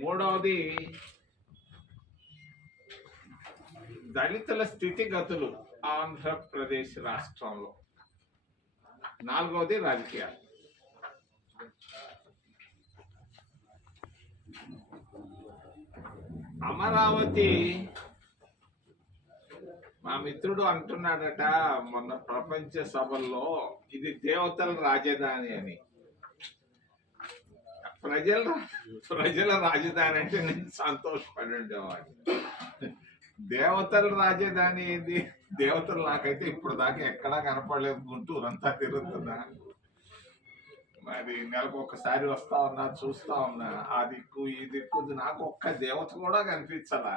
మూడవది దళితుల స్థితిగతులు ఆంధ్రప్రదేశ్ రాష్ట్రంలో. నాలుగవది రాజకీయాలు. అమరావతి మా మిత్రుడు అంటున్నాడట మొన్న ప్రపంచ సభల్లో, ఇది దేవతల రాజధాని అని. ప్రజల రాజధాని అంటే నేను సంతోషపడి ఉండేవాడిని. దేవతల రాజధాని ఏంది? దేవతలు నాకైతే ఇప్పుడు దాకా ఎక్కడా కనపడలేదు. గుంటూరు అంతా తిరుగుతున్నా, మరి నెలకు ఒకసారి వస్తా ఉన్నా, చూస్తా ఉన్నా. ఆ దిక్కు ఈ దిక్కు నాకు ఒక్క దేవత కూడా కనిపించలా.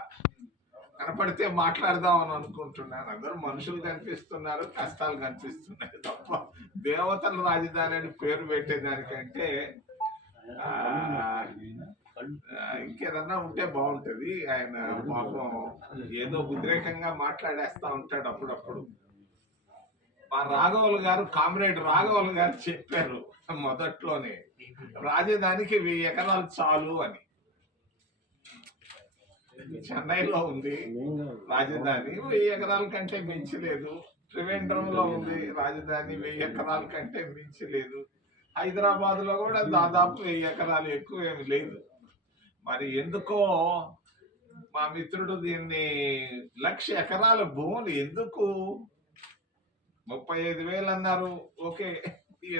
కనపడితే మాట్లాడదామని అనుకుంటున్నాను. అందరూ మనుషులు కనిపిస్తున్నారు, కష్టాలు కనిపిస్తున్నాయి తప్ప దేవతల రాజధాని అని పేరు పెట్టేదానికంటే ఇంకేదన్నా ఉంటే బాగుంటది. ఆయన పాపం ఏదో ఉద్రేకంగా మాట్లాడేస్తా ఉంటాడు అప్పుడప్పుడు. మా రాఘవులు గారు, కామ్రేడ్ రాఘవులు గారు చెప్పారు మొదట్లోనే, రాజధానికి 1000 ఎకరాలు చాలు అని. చెన్నైలో ఉంది రాజధాని, 1000 ఎకరాల కంటే మించలేదు. త్రివేంద్రంలో ఉంది రాజధాని, 1000 ఎకరాల కంటే మించలేదు. హైదరాబాద్ లో కూడా దాదాపు 1000 ఎకరాలు, ఎక్కువ ఏమి లేదు. మరి ఎందుకో మా మిత్రుడు దీన్ని 1,00,000 ఎకరాల భూములు ఎందుకు 35,000 అన్నారు. ఓకే,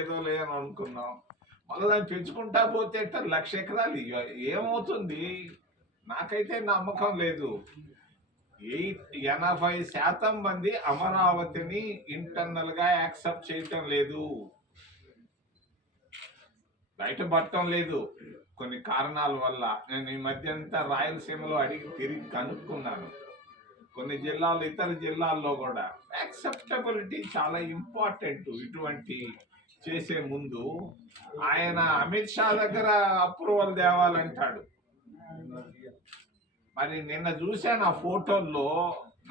ఏదో లేదని అనుకున్నాం. మళ్ళీ దాన్ని పెంచుకుంటా పోతే 1,00,000 ఎకరాలు ఏమవుతుంది? నాకైతే నమ్మకం లేదు. 80% మంది అమరావతిని ఇంటర్నల్ గా యాక్సెప్ట్ చేయటం లేదు, బయటపడటం లేదు కొన్ని కారణాల వల్ల. నేను ఈ మధ్య అంతా రాయలసీమలో అడిగి తిరిగి కనుక్కున్నాను. కొన్ని జిల్లాలు, ఇతర జిల్లాల్లో కూడా యాక్సెప్టబిలిటీ చాలా ఇంపార్టెంట్. ఇటువంటి చేసే ముందు ఆయన అమిత్ షా దగ్గర అప్రూవల్ తేవాలంటాడు. మరి నిన్న చూశాను ఆ ఫోటోల్లో,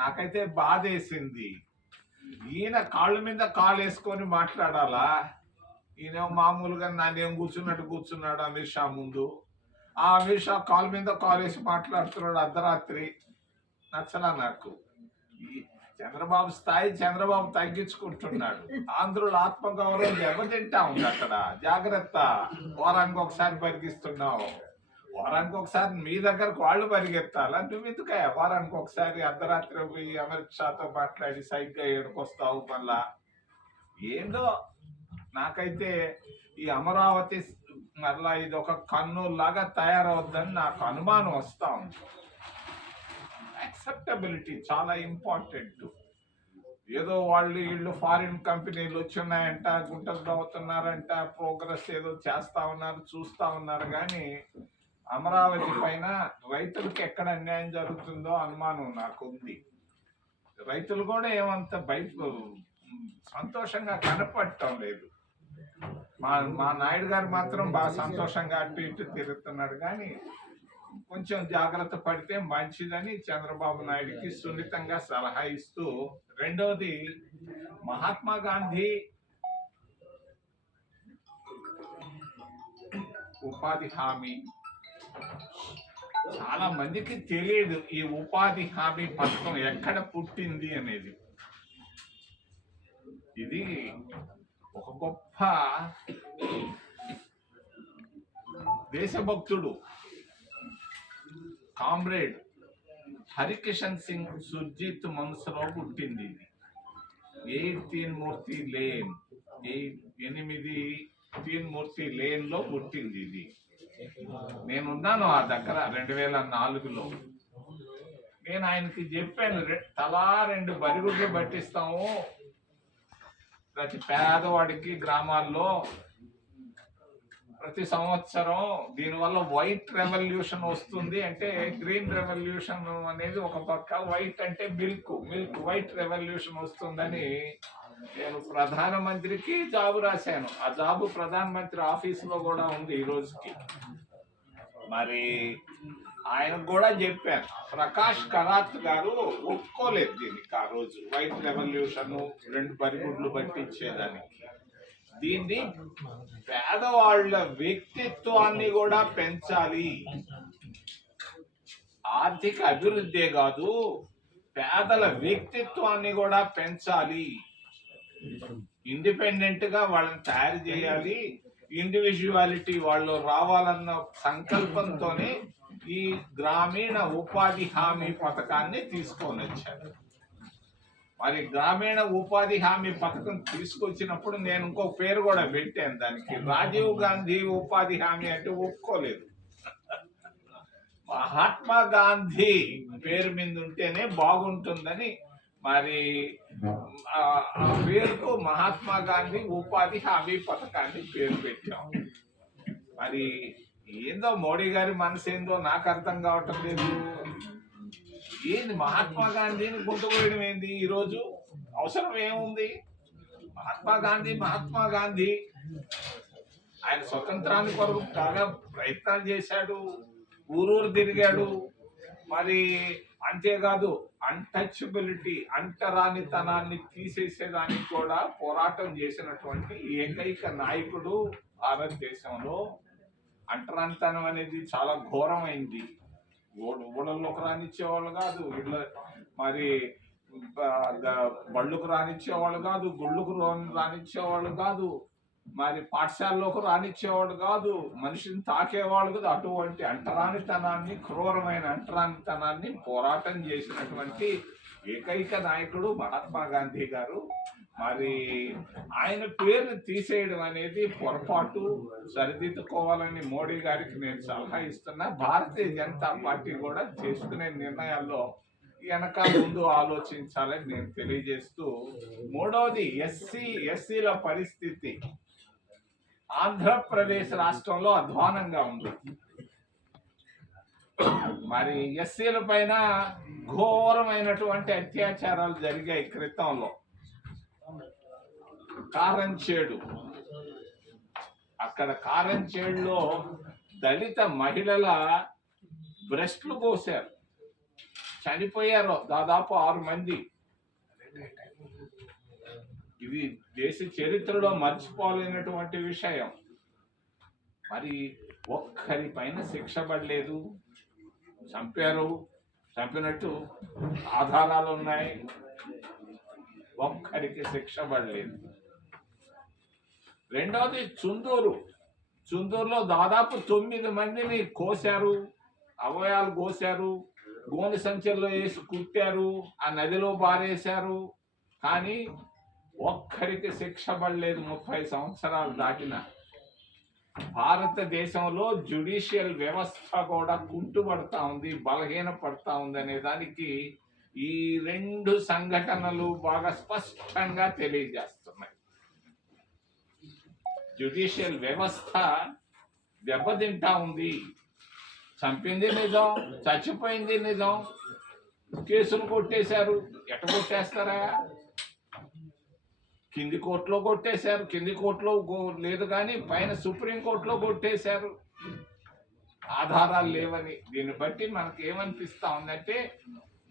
నాకైతే బాధేసింది. ఈయన కాళ్ళ మీద కాలు వేసుకొని మాట్లాడాలా? ఈయన మామూలుగా నానేం కూర్చున్నాడు అమిత్ షా ముందు. ఆ అమిత్ షా కాలు మీద కాలు వేసి మాట్లాడుతున్నాడు అర్ధరాత్రి. నచ్చలా నాకు. చంద్రబాబు స్థాయి చంద్రబాబు తగ్గించుకుంటున్నాడు. ఆంధ్రుల ఆత్మగౌరవం దెబ్బతింటా ఉంది అక్కడ. జాగ్రత్త. వారానికి ఒకసారి పరిగిస్తున్నావు, వారానికి ఒకసారి మీ దగ్గరకు వాళ్ళు పరిగెత్తాలా? నువ్వు ఎందుకయ్యా వారానికి ఒకసారి అర్ధరాత్రి పోయి అమిత్ షాతో మాట్లాడి సైగ్గా ఏడుకొస్తావు? మళ్ళా ఏందో నాకైతే ఈ అమరావతి మరలా ఇది ఒక కర్నూలు లాగా తయారవుద్దని నాకు అనుమానం వస్తా ఉంది. యాక్సెప్టబిలిటీ చాలా ఇంపార్టెంట్. ఏదో వీళ్ళు ఫారిన్ కంపెనీలు వచ్చినాయంట, గుంటలు అవుతున్నారంట, ప్రోగ్రెస్ ఏదో చేస్తా ఉన్నారు, చూస్తా ఉన్నారు. కానీ అమరావతి పైన రైతులకు ఎక్కడ అన్యాయం జరుగుతుందో అనుమానం నాకుంది. రైతులు కూడా ఏమంత సంతోషంగా కనపడటం లేదు. మా నాయుడు గారు మాత్రం బాగా సంతోషంగా అటు ఇటు తిరుగుతున్నాడు. కానీ కొంచెం జాగ్రత్త పడితే మంచిదని చంద్రబాబు నాయుడుకి సున్నితంగా సలహా ఇస్తూ, రెండవది మహాత్మా గాంధీ ఉపాధి హామీ. చాలా మందికి తెలియదు ఈ ఉపాధి హామీ పథకం ఎక్కడ పుట్టింది అనేది. ఇది ఒక గొప్ప దేశభక్తుడు కామ్రేడ్ హరికిషన్ సింగ్ సుర్జిత్ మనసులో పుట్టింది ఇది. 8 తీన్మూర్తి లేన్, 8 తీన్మూర్తి లేన్ లో పుట్టింది ఇది. నేనున్నాను ఆ దగ్గర 2004లో. నేను ఆయనకి చెప్పాను, తలా 2 బరిగుడ్లు పట్టిస్తాము ప్రతి పేదవాడికి గ్రామాల్లో ప్రతి సంవత్సరం. దీనివల్ల వైట్ రెవల్యూషన్ వస్తుంది. అంటే గ్రీన్ రెవల్యూషన్ అనేది ఒక పక్క, వైట్ అంటే మిల్క్ వైట్ రెవల్యూషన్ వస్తుందని నేను ప్రధానమంత్రికి జాబు రాశాను. ఆ జాబు ప్రధానమంత్రి ఆఫీసులో కూడా ఉంది ఈ రోజుకి. మరి ఆయనకు కూడా చెప్పాను. ప్రకాష్ కరాత్ గారు ఒప్పుకోలేదు దీనికి ఆ రోజు. White revolution 2 బరిగుడ్లు పట్టించేదానికి. దీన్ని పేదవాళ్ళ వ్యక్తిత్వాన్ని కూడా పెంచాలి. ఆర్థిక అభివృద్ధే కాదు, పేదల వ్యక్తిత్వాన్ని కూడా పెంచాలి, ఇండిపెండెంట్ గా వాళ్ళని తయారు చేయాలి, ఇండివిజువాలిటీ వాళ్ళు రావాలన్న సంకల్పంతోనే ఈ గ్రామీణ ఉపాధి హామీ పథకాన్ని తీసుకొని వచ్చారు. మరి గ్రామీణ ఉపాధి హామీ పథకం తీసుకొచ్చినప్పుడు నేను ఇంకో పేరు కూడా పెట్టాను దానికి, రాజీవ్ గాంధీ ఉపాధి హామీ అంటే ఒప్పుకోలేదు. మహాత్మా గాంధీ పేరు మీద ఉంటేనే బాగుంటుందని మరి ఆ పేరుకు మహాత్మా గాంధీ ఉపాధి హామీ పథకాన్ని పేరు పెట్టాం. మరి ఏందో మోడీ గారి మనసు ఏందో నాకు అర్థం కావటం లేదు. ఏంది మహాత్మా గాంధీని గుంటుకోయడం ఏంది? ఈరోజు అవసరం ఏముంది? మహాత్మా గాంధీ ఆయన స్వతంత్రాన్ని కొరకు చాలా ప్రయత్నాలు చేశాడు, ఊరూరు తిరిగాడు. మరి అంతేకాదు అన్టచబిలిటీ, అంటరానితనాన్ని తీసేసేదానికి కూడా పోరాటం చేసినటువంటి ఏకైక నాయకుడు భారతదేశంలో. అంటరానితనం అనేది చాలా ఘోరమైంది. ఊళ్ళలోకి రానిచ్చేవాళ్ళు కాదు, మరి బళ్ళుకు రానిచ్చేవాళ్ళు కాదు, గుళ్ళకు రానిచ్చేవాళ్ళు కాదు, మరి పాఠశాలలోకి రానిచ్చేవాళ్ళు కాదు, మనిషిని తాకేవాళ్ళు కాదు. అటువంటి అంటరానితనాన్ని, క్రూరమైన అంటరానితనాన్ని పోరాటం చేసినటువంటి ఏకైక నాయకుడు మహాత్మా గాంధీ గారు. మరి ఆయన పేరు తీసేయడం అనేది పొరపాటు, సరిదిద్దుకోవాలని మోడీ గారికి నేను సలహా ఇస్తున్నా. భారతీయ జనతా పార్టీ కూడా చేసుకునే నిర్ణయాల్లో వెనక ముందు ఆలోచించాలని నేను తెలియజేస్తూ, మూడవది ఎస్సీల పరిస్థితి ఆంధ్రప్రదేశ్ రాష్ట్రంలో అధ్వానంగా ఉంది. మరి ఎస్సీల పైన ఘోరమైనటువంటి అత్యాచారాలు జరిగాయి క్రితంలో. కారంచేడు, అక్కడ కారంచేడులో దళిత మహిళల బ్రెస్ట్లు కోసారు, చనిపోయారు దాదాపు 6 మంది. ఇది దేశ చరిత్రలో మర్చిపోలేనటువంటి విషయం. మరి ఒక్కరి పైన శిక్ష పడలేదు. చంపారు, చంపినట్టు ఆధారాలు ఉన్నాయి, ఒక్కరికి శిక్ష పడలేదు. రెండవది చుందూరులో దాదాపు 9 మందిని కోశారు, అవయాలు కోశారు, గోనె సంచుల్లో వేసి కుట్టారు, ఆ నదిలో బారేశారు. కానీ ఒక్కరికి శిక్ష పడలేదు. 30 సంవత్సరాలు దాటిన భారతదేశంలో జ్యుడిషియల్ వ్యవస్థ కూడా కుంటుపడతా ఉంది, బలహీన పడతా ఉంది అనే దానికి ఈ 2 సంఘటనలు బాగా స్పష్టంగా తెలియజేస్తున్నాయి. జ్యుడిషియల్ వ్యవస్థ దెబ్బతింటా ఉంది. చంపింది నిజం, చచ్చిపోయింది నిజం, కేసులు కొట్టేశారు. ఎట కొట్టేస్తారా? కింది కోర్టులో కొట్టేశారు, కింది కోర్టులో లేదు కానీ పైన సుప్రీంకోర్టులో కొట్టేశారు ఆధారాలు లేవని. దీన్ని బట్టి మనకి ఏమనిపిస్తా ఉందంటే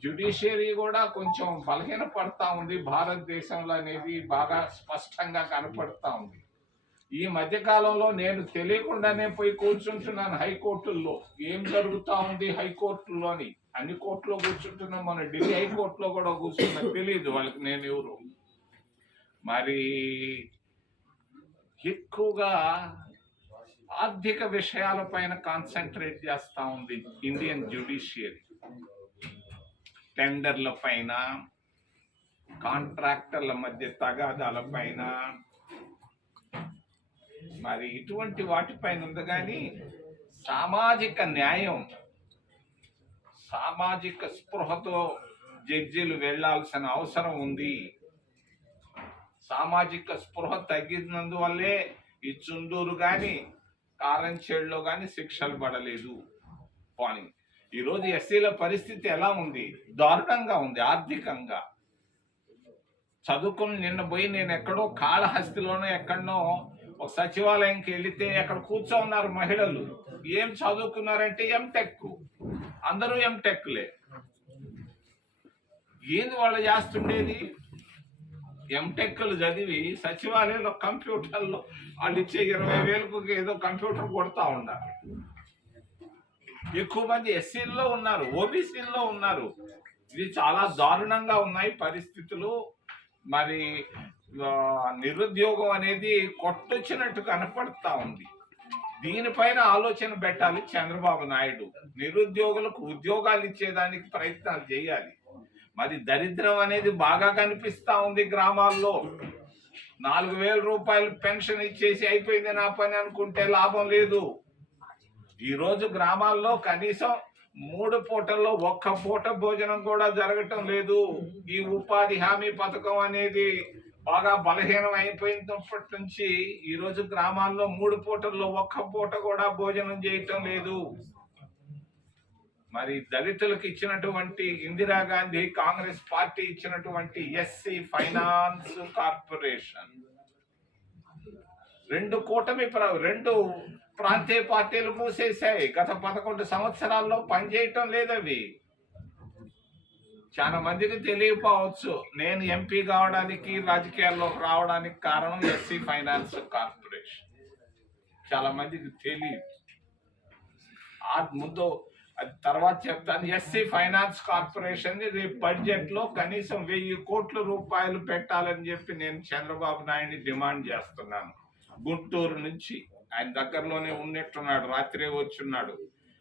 జ్యుడిషియరీ కూడా కొంచెం బలహీన పడతా ఉంది భారతదేశంలో అనేది బాగా స్పష్టంగా కనపడతా ఉంది. ఈ మధ్య కాలంలో నేను తెలియకుండానే పోయి కూర్చుంటున్నాను హైకోర్టుల్లో. ఏం జరుగుతా ఉంది హైకోర్టుల్లోని? అన్ని కోర్టులో కూర్చుంటున్నాం, మన ఢిల్లీ హైకోర్టులో కూడా కూర్చున్నా, తెలియదు వాళ్ళకి నేను ఎవరు. మరి ఎక్కువగా ఆర్థిక విషయాలపైన కాన్సన్ట్రేట్ చేస్తూ ఉంది ఇండియన్ జ్యుడిషియరీ. టెండర్ల పైన, కాంట్రాక్టర్ల మధ్య తగాదాల పైన, మరి ఇటువంటి వాటిపైన ఉంది. కానీ సామాజిక న్యాయం, సామాజిక స్పృహతో జడ్జీలు వెళ్లాల్సిన అవసరం ఉంది. సామాజిక స్పృహ తగ్గినందువల్లే ఈ చుండూరు కానీ కారంచేడులో కానీ శిక్షలు పడలేదు. కానీ ఈరోజు ఎస్సీల పరిస్థితి ఎలా ఉంది? దారుణంగా ఉంది ఆర్థికంగా. చదువుకుని నిన్న పోయి నేను ఎక్కడో కాళహస్తిలోనో ఎక్కడనో ఒక సచివాలయంకి వెళితే అక్కడ కూర్చోన్నారు మహిళలు. ఏం చదువుకున్నారంటే ఎంటెక్, అందరూ ఎంటెక్లే. ఏంది వాళ్ళు చేస్తుండేది? ఎంటెక్లు చదివి సచివాలయంలో కంప్యూటర్లో వాళ్ళు ఇచ్చే 20,000కు ఏదో కంప్యూటర్ కొడతా ఉన్నారు. ఎక్కువ మంది ఎస్సీల్లో ఉన్నారు, ఓబీసీల్లో ఉన్నారు. ఇది చాలా దారుణంగా ఉన్నాయి పరిస్థితులు. మరి నిరుద్యోగం అనేది కొట్టొచ్చినట్టు కనపడతా ఉంది. దీనిపైన ఆలోచన పెట్టాలి చంద్రబాబు నాయుడు. నిరుద్యోగులకు ఉద్యోగాలు ఇచ్చేదానికి ప్రయత్నాలు చేయాలి. మరి దరిద్రం అనేది బాగా కనిపిస్తా ఉంది గ్రామాల్లో. 4,000 రూపాయలు పెన్షన్ ఇచ్చేసి అయిపోయింది నా పని అనుకుంటే లాభం లేదు. ఈరోజు గ్రామాల్లో కనీసం 3 పూటల్లో 1 పూట భోజనం కూడా జరగటం లేదు. ఈ ఉపాధి హామీ పథకం అనేది బాగా బలహీనం అయిపోయినప్పటి నుంచి ఈరోజు గ్రామాల్లో 3 పూటల్లో 1 పూట కూడా భోజనం చేయటం లేదు. మరి దళితులకు ఇచ్చినటువంటి ఇందిరాగాంధీ కాంగ్రెస్ పార్టీ ఇచ్చినటువంటి ఎస్సీ ఫైనాన్స్ కార్పొరేషన్ 2 ప్రాంతీయ పార్టీలు మూసేశాయి. గత 11 సంవత్సరాల్లో పనిచేయటం లేదవి. చాలా మందికి తెలియకపోవచ్చు. నేను ఎంపీ కావడానికి, రాజకీయాల్లోకి రావడానికి కారణం ఎస్సీ ఫైనాన్స్ కార్పొరేషన్. చాలా మందికి తెలియదు. ముందు అది తర్వాత చెప్తాను. ఎస్సీ ఫైనాన్స్ కార్పొరేషన్ రేపు బడ్జెట్ లో కనీసం 1000 కోట్ల రూపాయలు పెట్టాలని చెప్పి నేను చంద్రబాబు నాయుడిని డిమాండ్ చేస్తున్నాను. గుంటూరు నుంచి ఆయన దగ్గరలోనే ఉన్నట్టున్నాడు, రాత్రే వచ్చున్నాడు.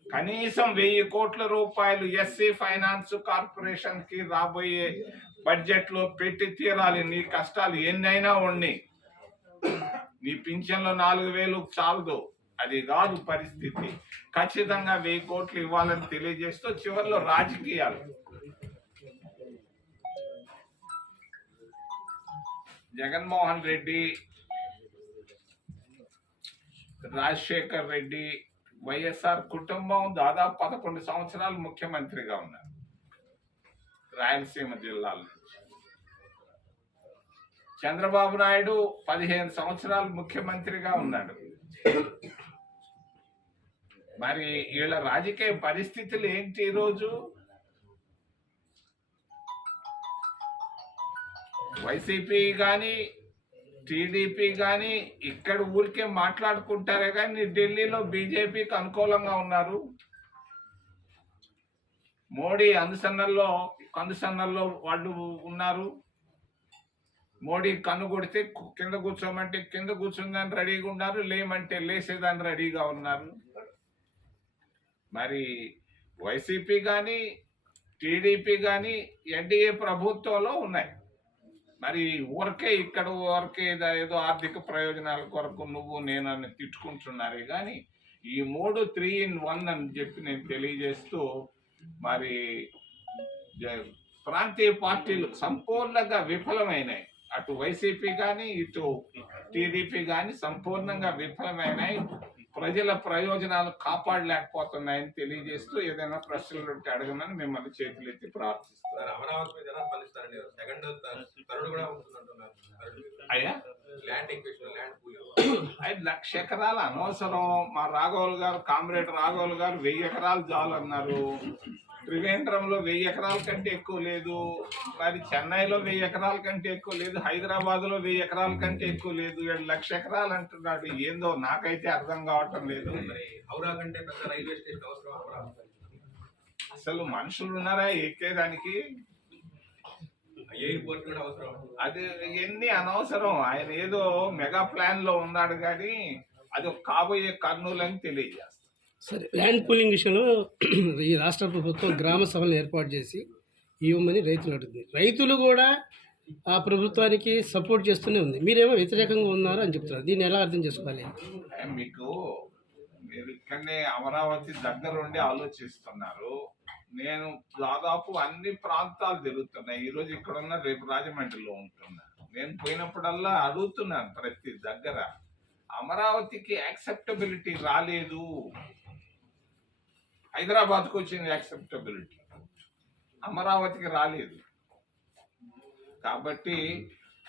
కనీసం 1000 కోట్ల రూపాయలు ఎస్సీ ఫైనాన్స్ కార్పొరేషన్ కి రాబోయే బడ్జెట్ లో పెట్టి తీరాలి. నీ కష్టాలు ఎన్నైనా ఉన్నాయి. నీ పింఛన్లో 4,000 చాలదు. అది కాదు పరిస్థితి. ఖచ్చితంగా 1000 కోట్లు ఇవ్వాలని తెలియజేస్తూ చివరిలో రాజకీయాలు. జగన్మోహన్ రెడ్డి, రాజశేఖర్ రెడ్డి, వైఎస్ఆర్ కుటుంబం దాదాపు 11 సంవత్సరాలు ముఖ్యమంత్రిగా ఉన్నారు రాయలసీమ జిల్లాల నుంచి. చంద్రబాబు నాయుడు 15 సంవత్సరాలు ముఖ్యమంత్రిగా ఉన్నాడు. మరి వీళ్ళ రాజకీయ పరిస్థితులు ఏంటి? ఈరోజు వైసీపీ కానీ టీడీపీ కానీ ఇక్కడ ఊరికే మాట్లాడుకుంటారే కానీ ఢిల్లీలో బీజేపీకి అనుకూలంగా ఉన్నారు. మోడీ కనుసన్నల్లో వాళ్ళు ఉన్నారు. మోడీ కన్ను కొడితే కింద కూర్చోమంటే కింద కూర్చుందని రెడీగా ఉన్నారు, లేమంటే లేసేదాన్ని రెడీగా ఉన్నారు. మరి వైసీపీ కానీ టీడీపీ కానీ ఎన్డీఏ ప్రభుత్వంలో ఉన్నాయి. మరి ఊరికే ఏదో ఆర్థిక ప్రయోజనాల కొరకు నువ్వు నేను అని తిట్టుకుంటున్నారే కానీ ఈ 3 in 1 అని చెప్పి నేను తెలియజేస్తూ, మరి ప్రాంతీయ పార్టీలు సంపూర్ణంగా విఫలమైనాయి. అటు వైసీపీ కానీ ఇటు టీడీపీ కానీ సంపూర్ణంగా విఫలమైనాయి. ప్రజల ప్రయోజనాలు కాపాడలేకపోతున్నాయని తెలియజేస్తూ ఏదైనా ప్రశ్నలు ఉంటే అడగమని మిమ్మల్ని చేతులెత్తి ప్రార్థిస్తున్నారు. అయ్యా 5 లక్ష ఎకరాలు అనవసరం. మా కామ్రేడ్ రాఘవులు గారు 1000 ఎకరాలు చాలు అన్నారు. త్రివేంద్రంలో 1000 ఎకరాల కంటే ఎక్కువ లేదు. మరి చెన్నైలో 1000 ఎకరాల కంటే ఎక్కువ లేదు. హైదరాబాద్ లో 1000 ఎకరాల కంటే ఎక్కువ లేదు. 7 లక్ష ఎకరాలు అంటున్నాడు. ఏందో నాకైతే అర్థం కావటం లేదు. అసలు మనుషులు ఉన్నారా ఎక్కేదానికి? అది ఎన్ని అనవసరం. ఆయన ఏదో మెగా ప్లాన్ లో ఉన్నాడు కానీ అది కాబోయే కర్నూలు అని తెలియజేస్తారు. సరే, ల్యాండ్ పూలింగ్ విషయంలో ఈ రాష్ట్ర ప్రభుత్వం గ్రామ సభలను ఏర్పాటు చేసి ఇవ్వమని రైతులు అడుగుతుంది. రైతులు కూడా ఆ ప్రభుత్వానికి సపోర్ట్ చేస్తూనే ఉంది. మీరేమో వ్యతిరేకంగా ఉన్నారు అని చెప్తున్నారు. దీన్ని ఎలా అర్థం చేసుకోవాలి? మీరు ఇక్కడనే అమరావతి దగ్గరుండి ఆలోచిస్తున్నారు. నేను దాదాపు అన్ని ప్రాంతాలు తిరుగుతున్నాయి. ఈరోజు ఇక్కడ ఉన్న, రేపు రాజమండ్రిలో ఉంటున్నా. నేను పోయినప్పుడల్లా అడుగుతున్నాను ప్రతి దగ్గర. అమరావతికి యాక్సెప్టబిలిటీ రాలేదు. హైదరాబాద్కు వచ్చింది యాక్సెప్టబిలిటీ, అమరావతికి రాలేదు. కాబట్టి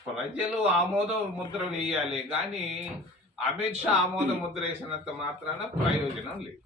ప్రజలు ఆమోద ముద్ర వేయాలి కానీ అమిత్ షా ఆమోద ముద్ర వేసినంత మాత్రాన ప్రయోజనం లేదు.